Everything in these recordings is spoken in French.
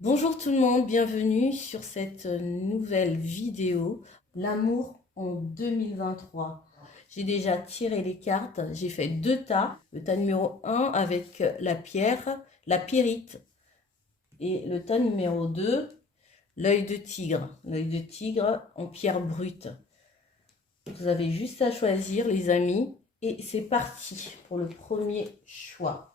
Bonjour tout le monde, bienvenue sur cette nouvelle vidéo, l'amour en 2023. J'ai déjà tiré les cartes, j'ai fait deux tas. Le tas numéro 1 avec la pierre, la pyrite. Et le tas numéro 2, l'œil de tigre. L'œil de tigre en pierre brute. Vous avez juste à choisir les amis. Et c'est parti pour le premier choix.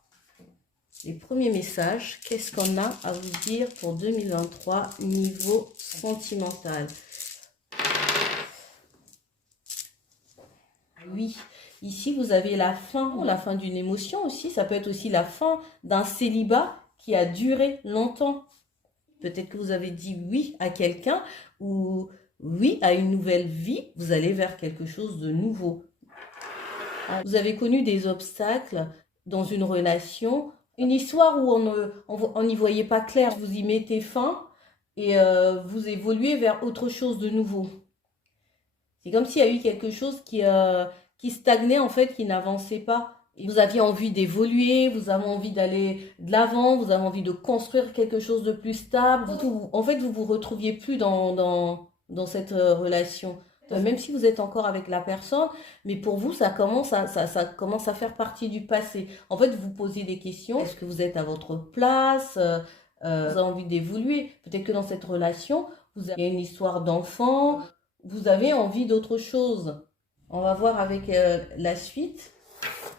Les premiers messages, qu'est-ce qu'on a à vous dire pour 2023 niveau sentimental? Oui, ici vous avez la fin d'une émotion aussi. Ça peut être aussi la fin d'un célibat qui a duré longtemps. Peut-être que vous avez dit oui à quelqu'un ou oui à une nouvelle vie. Vous allez vers quelque chose de nouveau. Vous avez connu des obstacles dans une relation, une histoire où on n'y voyait pas clair. Vous y mettez fin et vous évoluez vers autre chose de nouveau. C'est comme s'il y a eu quelque chose qui stagnait en fait, qui n'avançait pas. Et vous aviez envie d'évoluer, vous avez envie d'aller de l'avant, vous avez envie de construire quelque chose de plus stable. En fait, vous vous retrouviez plus dans cette relation. Même si vous êtes encore avec la personne, mais pour vous, ça commence à faire partie du passé. En fait, vous posez des questions. Est-ce que vous êtes à votre place? Vous avez envie d'évoluer. Peut-être que dans cette relation, vous avez une histoire d'enfant, vous avez envie d'autre chose. On va voir avec la suite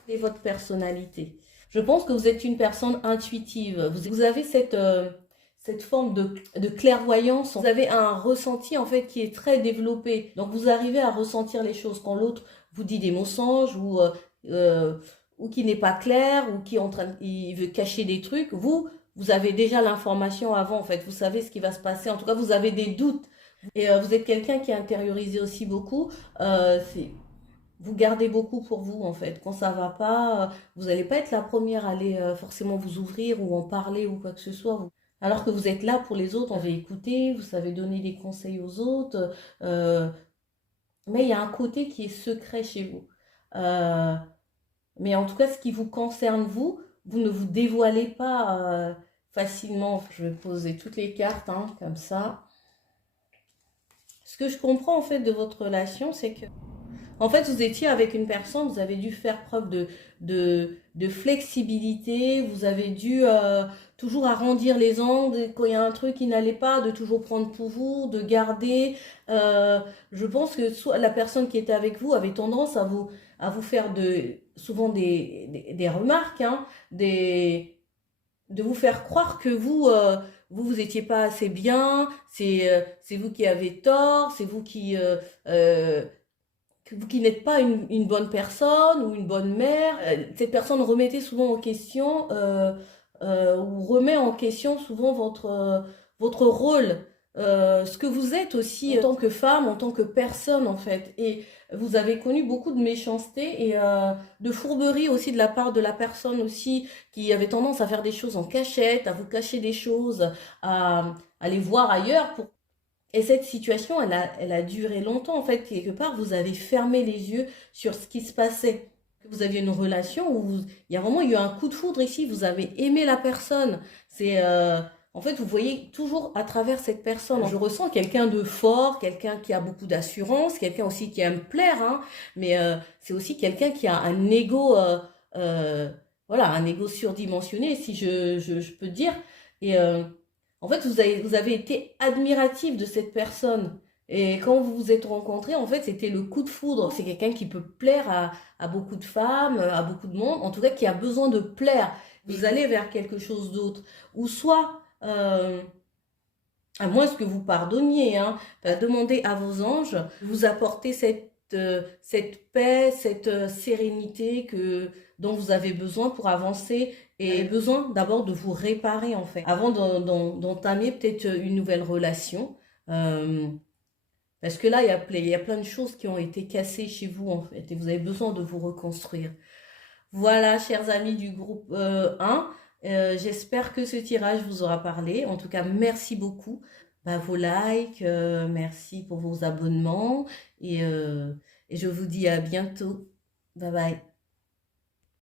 et votre personnalité. Je pense que vous êtes une personne intuitive. Vous avez cette forme de clairvoyance. Vous avez un ressenti en fait qui est très développé. Donc vous arrivez à ressentir les choses quand l'autre vous dit des mensonges ou qui n'est pas clair ou qui est il veut cacher des trucs. Vous avez déjà l'information avant en fait. Vous savez ce qui va se passer. En tout cas, vous avez des doutes. Et vous êtes quelqu'un qui est intériorisé aussi beaucoup. Vous gardez beaucoup pour vous en fait. Quand ça va pas, vous n'allez pas être la première à aller forcément vous ouvrir ou en parler ou quoi que ce soit. Alors que vous êtes là pour les autres, on va écouter, vous savez donner des conseils aux autres. euh, mais il y a un côté qui est secret chez vous. Euh, mais en tout cas, ce qui vous concerne vous, vous ne vous dévoilez pas facilement. Je vais poser toutes les cartes hein, comme ça. Ce que je comprends en fait de votre relation, c'est que en fait, vous étiez avec une personne, vous avez dû faire preuve de flexibilité, vous avez dû toujours arrondir les angles quand il y a un truc qui n'allait pas, de toujours prendre pour vous, de garder. Euh, je pense que soit la personne qui était avec vous avait tendance à vous faire souvent des remarques, hein, de vous faire croire que vous étiez pas assez bien, c'est vous qui avez tort, c'est vous euh, qui n'êtes pas une bonne personne ou une bonne mère. Cette personne remettait souvent en question ou remet en question souvent votre rôle, ce que vous êtes aussi en tant que femme, en tant que personne en fait. Et vous avez connu beaucoup de méchanceté et de fourberie aussi de la part de la personne aussi qui avait tendance à faire des choses en cachette, à vous cacher des choses, à les voir ailleurs pour et cette situation, elle a duré longtemps. En fait, quelque part, vous avez fermé les yeux sur ce qui se passait. Vous aviez une relation où il y a vraiment eu un coup de foudre ici. Vous avez aimé la personne. En fait, vous voyez toujours à travers cette personne. Je ressens quelqu'un de fort, quelqu'un qui a beaucoup d'assurance, quelqu'un aussi qui aime plaire, hein, mais c'est aussi quelqu'un qui a un ego, euh, voilà, un ego surdimensionné, si je peux dire. Et en fait, vous avez été admiratif de cette personne. Et quand vous vous êtes rencontrés, en fait, c'était le coup de foudre. C'est quelqu'un qui peut plaire à beaucoup de femmes, à beaucoup de monde, en tout cas qui a besoin de plaire. Vous allez vers quelque chose d'autre. Ou soit, à moins que vous pardonniez, hein, demandez à vos anges de vous apporter cette paix, cette sérénité dont vous avez besoin pour avancer et besoin d'abord de vous réparer en fait, avant d'entamer peut-être une nouvelle relation. Euh, Parce que là, il y a plein de choses qui ont été cassées chez vous en fait et vous avez besoin de vous reconstruire. Voilà, chers amis du groupe 1, j'espère que ce tirage vous aura parlé. En tout cas, merci beaucoup. Bah, vos likes, merci pour vos abonnements et je vous dis à bientôt. Bye bye.